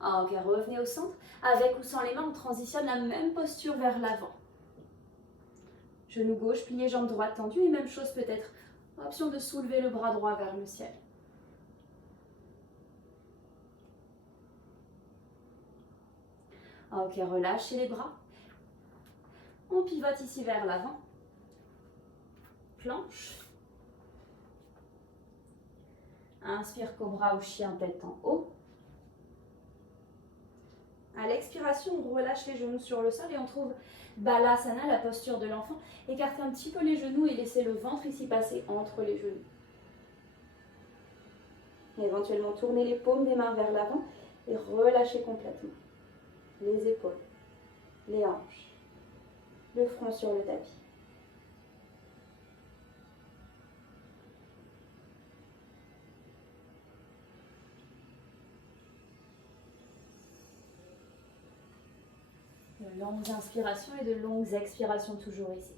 Ok, revenez au centre. Avec ou sans les mains, on transitionne la même posture vers l'avant. Genou gauche, plié, jambe droite tendue. Et même chose peut-être, option de soulever le bras droit vers le ciel. Ok, relâchez les bras. On pivote ici vers l'avant. Planche. Inspire, cobra ou chien tête en haut. À l'expiration, on relâche les genoux sur le sol et on trouve Balasana, la posture de l'enfant. Écartez un petit peu les genoux et laissez le ventre ici passer entre les genoux. Et éventuellement, tournez les paumes des mains vers l'avant et relâchez complètement. Les épaules, les hanches, le front sur le tapis. De longues inspirations et de longues expirations toujours ici.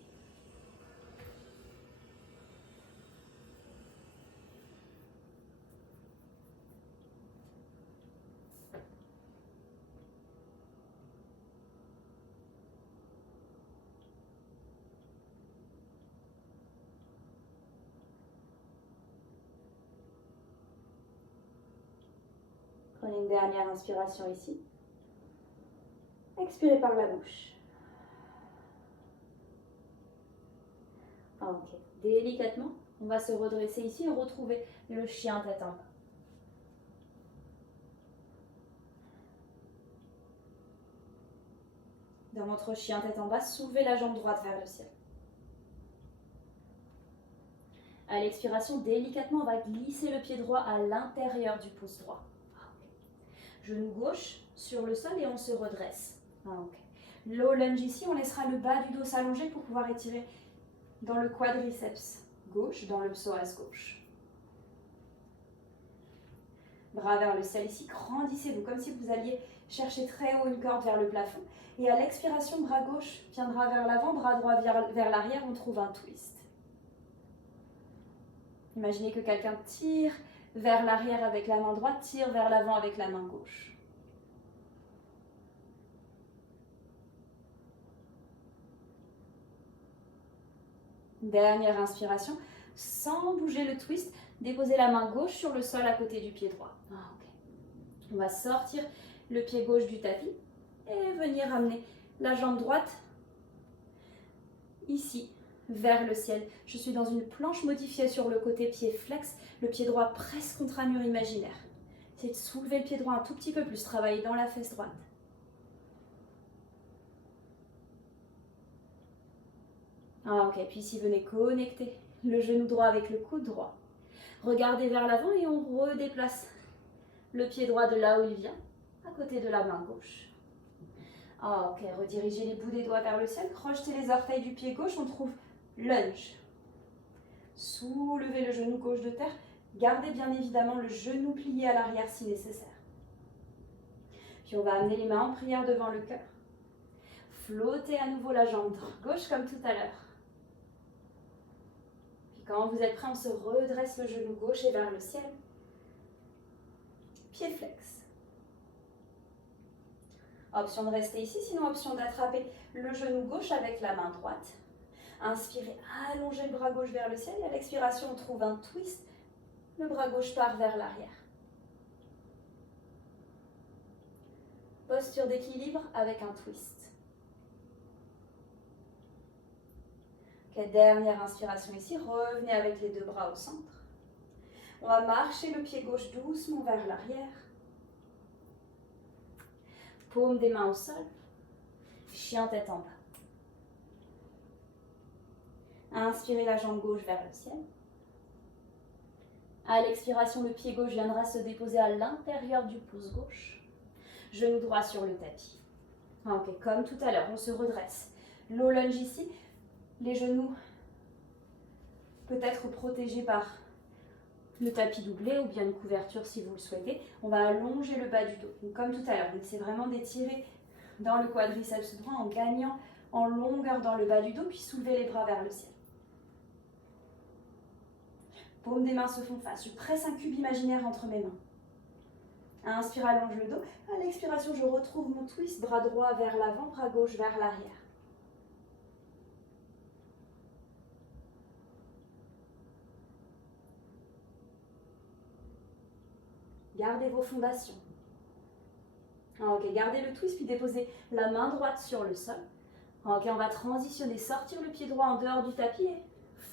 Prenez une dernière inspiration ici. Expirez par la bouche. Ok. Délicatement, on va se redresser ici et retrouver le chien tête en bas. Dans votre chien tête en bas, soulevez la jambe droite vers le ciel. À l'expiration, délicatement, on va glisser le pied droit à l'intérieur du pouce droit. Genou gauche sur le sol et on se redresse. Low lunge ici, on laissera le bas du dos s'allonger pour pouvoir étirer dans le quadriceps gauche, dans le psoas gauche. Bras vers le ciel ici, grandissez-vous comme si vous alliez chercher très haut une corde vers le plafond. Et à l'expiration, bras gauche viendra vers l'avant, bras droit vers l'arrière, on trouve un twist. Imaginez que quelqu'un tire vers l'arrière avec la main droite, tire vers l'avant avec la main gauche. Dernière inspiration, sans bouger le twist, déposez la main gauche sur le sol à côté du pied droit. On va sortir le pied gauche du tapis et venir amener la jambe droite ici, vers le ciel. Je suis dans une planche modifiée sur le côté pied flex, le pied droit presse contre un mur imaginaire. Essayez de soulever le pied droit un tout petit peu plus, travaillez dans la fesse droite. Puis ici, venez connecter le genou droit avec le coude droit. Regardez vers l'avant et on redéplace le pied droit de là où il vient, à côté de la main gauche. Redirigez les bouts des doigts vers le ciel, crochetez les orteils du pied gauche, on trouve lunge. Soulevez le genou gauche de terre, gardez bien évidemment le genou plié à l'arrière si nécessaire. Puis on va amener les mains en prière devant le cœur. Flottez à nouveau la jambe gauche comme tout à l'heure. Puis quand vous êtes prêt, on se redresse le genou gauche et vers le ciel. Pied flex. Option de rester ici, sinon option d'attraper le genou gauche avec la main droite. Inspirez, allongez le bras gauche vers le ciel et à l'expiration, on trouve un twist. Le bras gauche part vers l'arrière. Posture d'équilibre avec un twist. Dernière inspiration ici, revenez avec les deux bras au centre. On va marcher le pied gauche doucement vers l'arrière. Paume des mains au sol. Chien tête en bas. Inspirez la jambe gauche vers le ciel. À l'expiration, le pied gauche viendra se déposer à l'intérieur du pouce gauche. Genou droit sur le tapis. Comme tout à l'heure, on se redresse. Low lunge ici. Les genoux peut être protégés par le tapis doublé ou bien une couverture si vous le souhaitez. On va allonger le bas du dos. Donc, comme tout à l'heure, c'est vraiment d'étirer dans le quadriceps droit en gagnant en longueur dans le bas du dos, puis soulever les bras vers le ciel. Paumes des mains se font face. Je presse un cube imaginaire entre mes mains. Inspire, allonge le dos. À l'expiration, je retrouve mon twist, bras droit vers l'avant, bras gauche vers l'arrière. Gardez vos fondations. Gardez le twist, puis déposez la main droite sur le sol. On va transitionner, sortir le pied droit en dehors du tapis et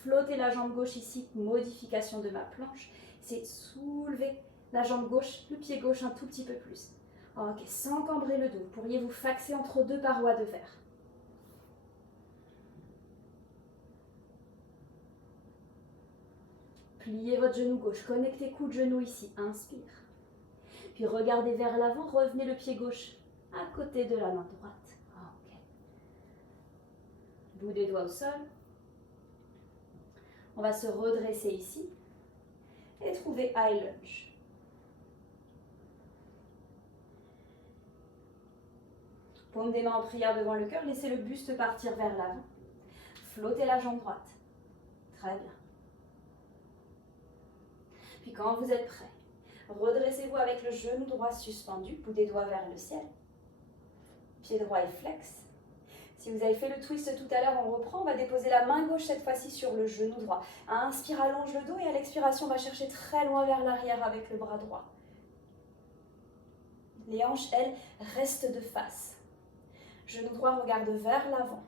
flotter la jambe gauche ici, modification de ma planche. C'est soulever la jambe gauche, le pied gauche un tout petit peu plus. Sans cambrer le dos, vous pourriez vous faxer entre deux parois de verre. Pliez votre genou gauche, connectez coude genou ici, inspire. Puis regardez vers l'avant, revenez le pied gauche à côté de la main droite. Bout des doigts au sol. On va se redresser ici et trouver high lunge. Paume des mains en prière devant le cœur, laissez le buste partir vers l'avant. Flottez la jambe droite. Très bien. Puis quand vous êtes prêt, redressez-vous avec le genou droit suspendu, bout des doigts vers le ciel. Pied droit est flex. Si vous avez fait le twist tout à l'heure, on reprend. On va déposer la main gauche cette fois-ci sur le genou droit. Inspire, allonge le dos et à l'expiration, on va chercher très loin vers l'arrière avec le bras droit. Les hanches, elles, restent de face. Genou droit regarde vers l'avant.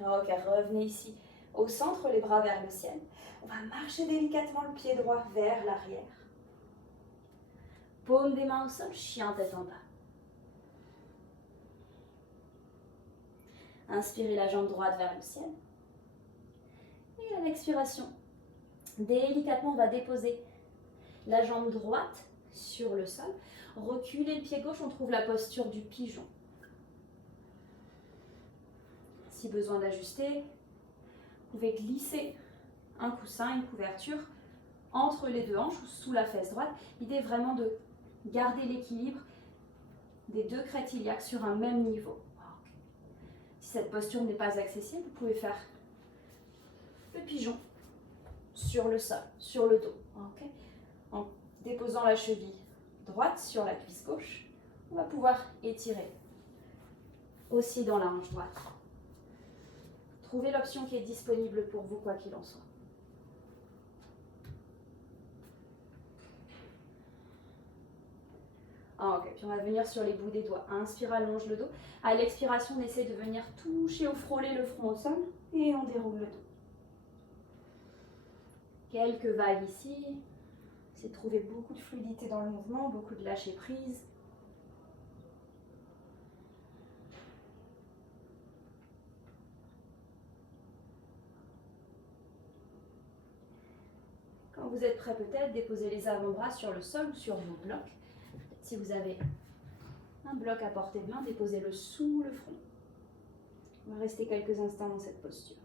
Ok, revenez ici au centre, les bras vers le ciel. On va marcher délicatement le pied droit vers l'arrière. Paume des mains au sol, chien tête en bas. Inspirez la jambe droite vers le ciel. Et à l'expiration, délicatement, on va déposer la jambe droite sur le sol. Reculez le pied gauche, on trouve la posture du pigeon. Si besoin d'ajuster, vous pouvez glisser un coussin, une couverture entre les deux hanches ou sous la fesse droite. L'idée est vraiment de garder l'équilibre des deux crêtes iliaques sur un même niveau. Si cette posture n'est pas accessible, vous pouvez faire le pigeon sur le sol, sur le dos. Okay. En déposant la cheville droite sur la cuisse gauche, on va pouvoir étirer aussi dans la hanche droite. Trouvez l'option qui est disponible pour vous, quoi qu'il en soit. Ok, puis on va venir sur les bouts des doigts. Inspire, allonge le dos. À l'expiration, on essaie de venir toucher ou frôler le front au sol et on déroule le dos. Quelques vagues ici. C'est de trouver beaucoup de fluidité dans le mouvement, beaucoup de lâcher prise. Quand vous êtes prêt, peut-être, déposez les avant-bras sur le sol ou sur vos blocs. Si vous avez un bloc à portée de main, déposez-le sous le front. On va rester quelques instants dans cette posture.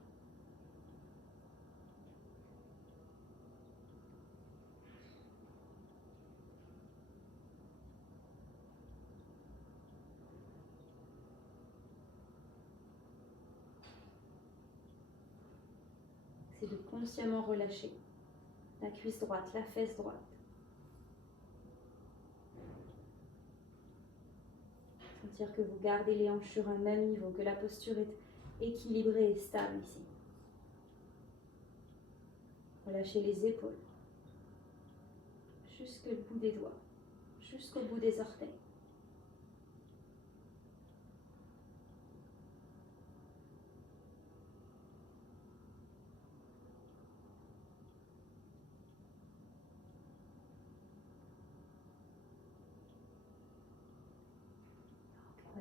C'est de consciemment relâcher la cuisse droite, la fesse droite. Sentir que vous gardez les hanches sur un même niveau, que la posture est équilibrée et stable ici. Relâchez les épaules, jusqu'au bout des doigts, jusqu'au bout des orteils.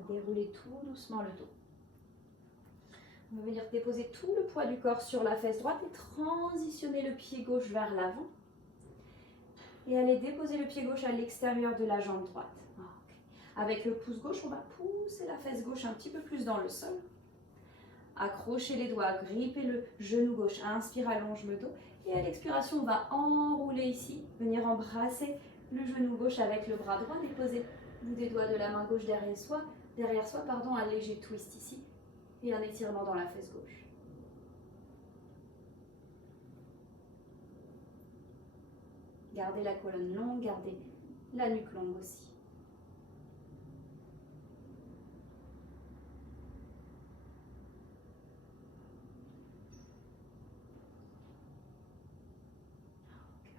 Déroulez tout doucement le dos. On va venir déposer tout le poids du corps sur la fesse droite et transitionner le pied gauche vers l'avant. Et allez déposer le pied gauche à l'extérieur de la jambe droite. Avec le pouce gauche, on va pousser la fesse gauche un petit peu plus dans le sol. Accrochez les doigts, grippez le genou gauche. Inspire, allonge le dos. Et à l'expiration, on va enrouler ici, venir embrasser le genou gauche avec le bras droit. Déposer le bout des doigts de la main gauche derrière soi, un léger twist ici et un étirement dans la fesse gauche. Gardez la colonne longue, gardez la nuque longue aussi.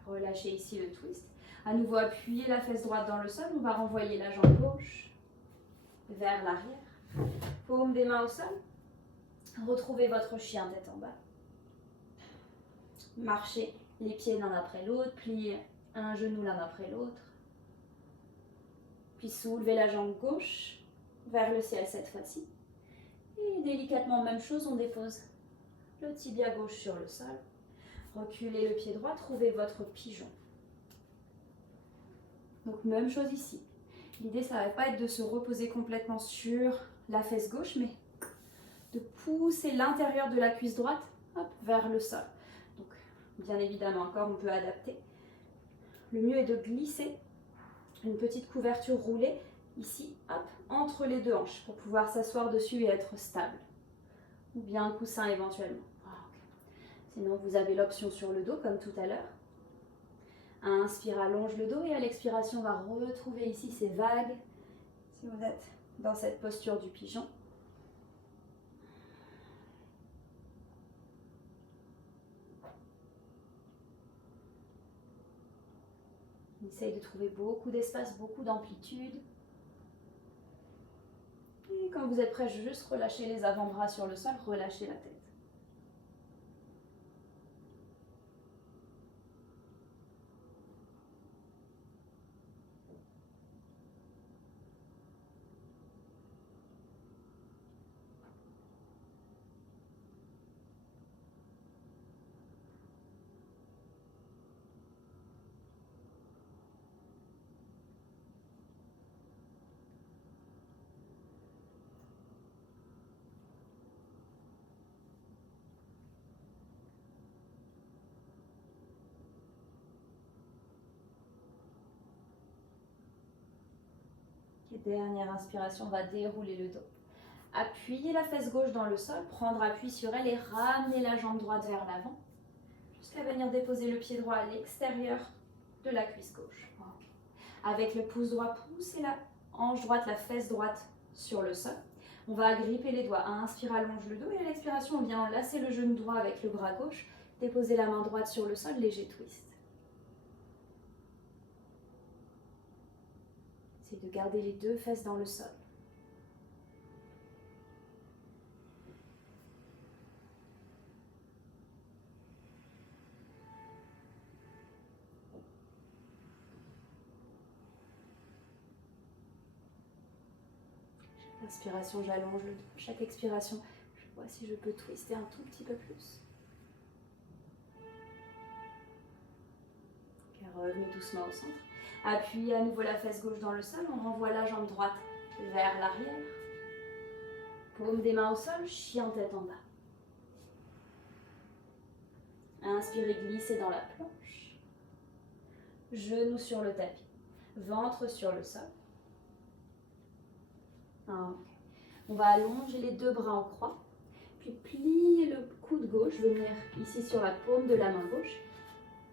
Relâchez ici le twist. À nouveau, appuyez la fesse droite dans le sol. On va renvoyer la jambe gauche vers l'arrière. Paume des mains au sol. Retrouvez votre chien tête en bas. Marchez les pieds l'un après l'autre. Pliez un genou l'un après l'autre. Puis soulevez la jambe gauche vers le ciel cette fois-ci. Et délicatement, même chose, on dépose le tibia gauche sur le sol. Reculez le pied droit, trouvez votre pigeon. Donc même chose ici. L'idée, ça ne va pas être de se reposer complètement sur la fesse gauche, mais de pousser l'intérieur de la cuisse droite hop, vers le sol. Donc, bien évidemment, encore, on peut adapter. Le mieux est de glisser une petite couverture roulée ici, hop, entre les deux hanches pour pouvoir s'asseoir dessus et être stable. Ou bien un coussin éventuellement. Sinon, vous avez l'option sur le dos, comme tout à l'heure. Inspire, allonge le dos et à l'expiration, on va retrouver ici ces vagues. Si vous êtes dans cette posture du pigeon. On essaye de trouver beaucoup d'espace, beaucoup d'amplitude. Et quand vous êtes prêt, juste relâchez les avant-bras sur le sol, relâchez la tête. Et dernière inspiration, on va dérouler le dos. Appuyez la fesse gauche dans le sol, prendre appui sur elle et ramener la jambe droite vers l'avant, jusqu'à venir déposer le pied droit à l'extérieur de la cuisse gauche. Avec le pouce droit, poussez la hanche droite, la fesse droite sur le sol. On va agripper les doigts. À inspire, allonge le dos et à l'expiration, on vient enlacer le genou droit avec le bras gauche, déposer la main droite sur le sol, léger twist. Essayez de garder les deux fesses dans le sol. Inspiration, j'allonge le dos. Chaque expiration, je vois si je peux twister un tout petit peu plus. Revenez doucement au centre. Appuyez à nouveau la fesse gauche dans le sol. On renvoie la jambe droite vers l'arrière. Paume des mains au sol, chien tête en bas. Inspirez, glissez dans la planche. Genoux sur le tapis. Ventre sur le sol. On va allonger les deux bras en croix. Puis plier le coude gauche, venir ici sur la paume de la main gauche.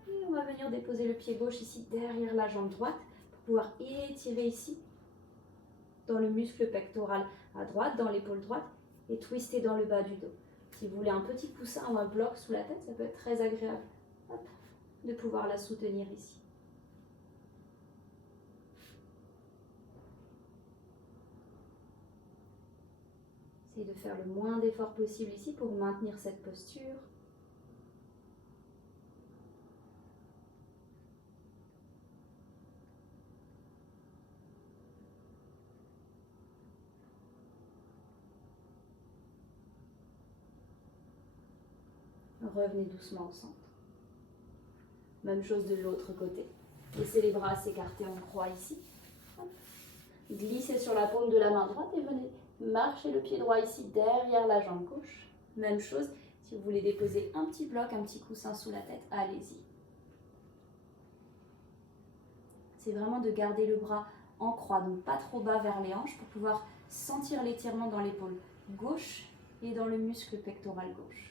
Et on va venir déposer le pied gauche ici derrière la jambe droite pour pouvoir étirer ici dans le muscle pectoral à droite, dans l'épaule droite et twister dans le bas du dos. Si vous voulez un petit coussin ou un bloc sous la tête, ça peut être très agréable. Hop, de pouvoir la soutenir ici. Essayez de faire le moins d'efforts possible ici pour maintenir cette posture. Revenez doucement au centre. Même chose de l'autre côté. Laissez les bras s'écarter en croix ici. Glissez sur la paume de la main droite et venez marcher le pied droit ici derrière la jambe gauche. Même chose, si vous voulez déposer un petit bloc, un petit coussin sous la tête, allez-y. C'est vraiment de garder le bras en croix, donc pas trop bas vers les hanches pour pouvoir sentir l'étirement dans l'épaule gauche et dans le muscle pectoral gauche.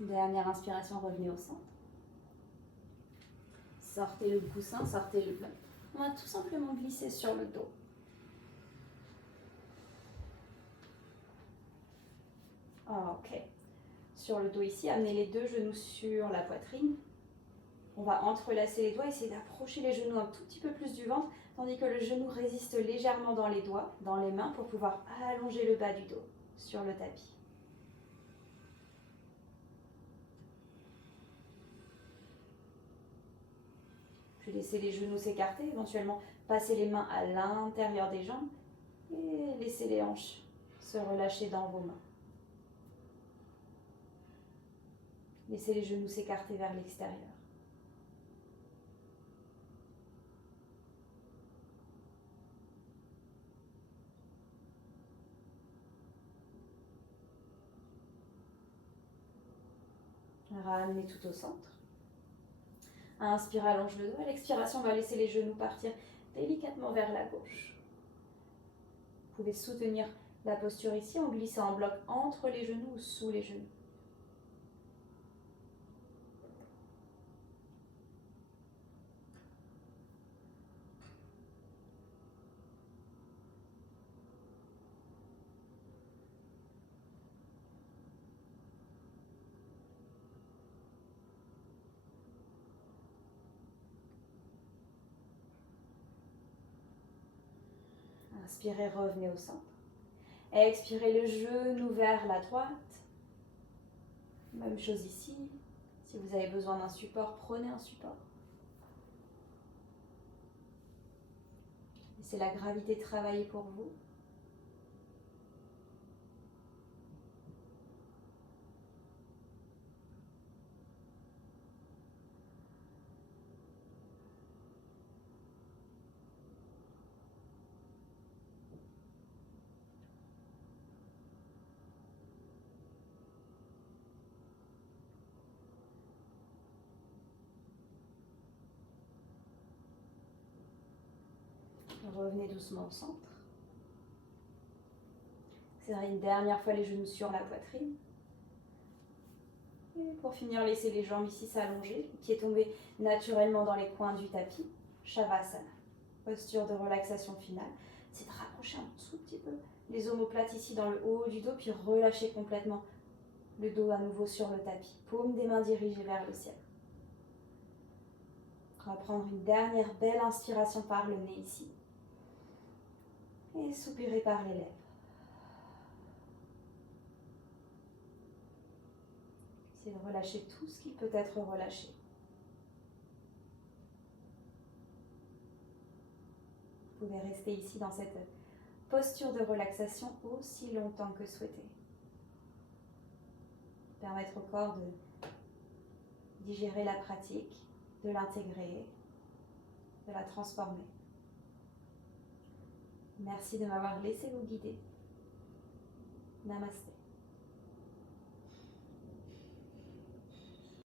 Dernière inspiration, revenez au centre. Sortez le coussin, sortez le bloc. On va tout simplement glisser sur le dos. Ok. Sur le dos ici, amenez les deux genoux sur la poitrine. On va entrelacer les doigts, essayer d'approcher les genoux un tout petit peu plus du ventre, tandis que le genou résiste légèrement dans les doigts, dans les mains, pour pouvoir allonger le bas du dos sur le tapis. Puis laissez les genoux s'écarter, éventuellement passez les mains à l'intérieur des jambes et laissez les hanches se relâcher dans vos mains. Laissez les genoux s'écarter vers l'extérieur. Ramenez tout au centre. Inspire, allonge le dos. À l'expiration, on va laisser les genoux partir délicatement vers la gauche. Vous pouvez soutenir La posture ici, on glisse en bloc entre les genoux ou sous les genoux. Inspirez, revenez au centre. Expirez le genou vers la droite. Même chose ici. Si vous avez besoin d'un support, prenez un support. Laissez la gravité travailler pour vous. Revenez doucement au centre. Serrez une dernière fois les genoux sur la poitrine. Et pour finir, laissez les jambes ici s'allonger, les pieds tomber naturellement dans les coins du tapis. Shavasana. Posture de relaxation finale. C'est de rapprocher un tout petit peu les omoplates ici dans le haut du dos, puis relâchez complètement le dos à nouveau sur le tapis. Paume des mains dirigées vers le ciel. On va prendre une dernière belle inspiration par le nez ici. Et soupirer par les lèvres. Essayez de relâcher tout ce qui peut être relâché. Vous pouvez rester ici dans cette posture de relaxation aussi longtemps que souhaité. Permettre au corps de digérer la pratique, de l'intégrer, de la transformer. Merci de m'avoir laissé vous guider. Namasté.